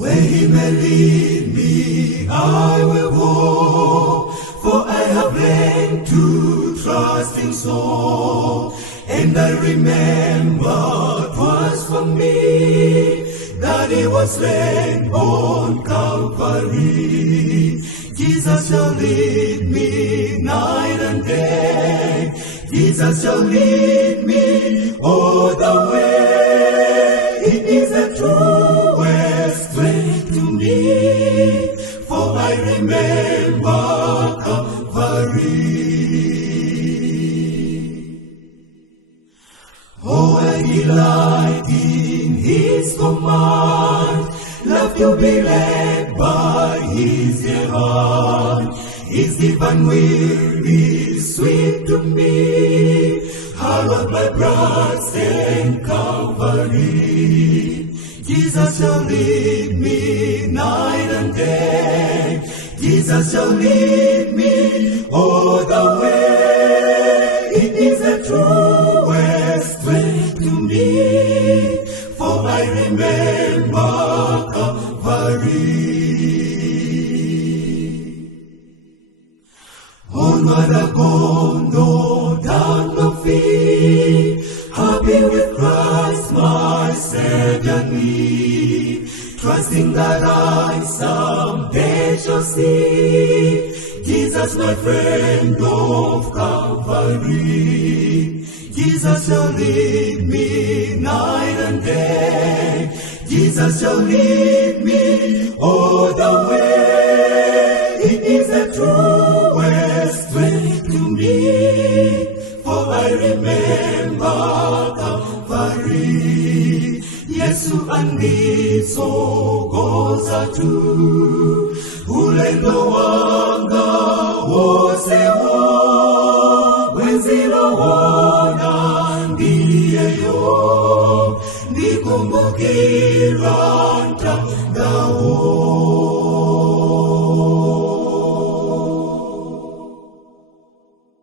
Where he may lead me, I will go, for I have learned to trust him so. And I remember 'twas for me that he was slain on Calvary. Jesus shall lead me night and day. Jesus shall lead me all the way. He is the truest way to me, for I remember Calvary. Oh, I delight in his command, love to be led by his dear hand. His divine will is sweet to me, hallowed my blood stained Calvary. Jesus shall lead me night and day. Jesus shall lead me all the way. It is the truest way to me, for I remember Calvary. Onward I go, no doubt, no fear, happy with Christ my Savior and me, trusting that I someday shall see Jesus my friend of Calvary. Jesus shall lead me night and day. Jesus shall lead me all the way. It is the truest way to me, for I remember Calvary. Yesu anisogoza tu, ulendo wanga wosewo, wenzilo wona ndiyeyo, ndikumbukira ntagawo.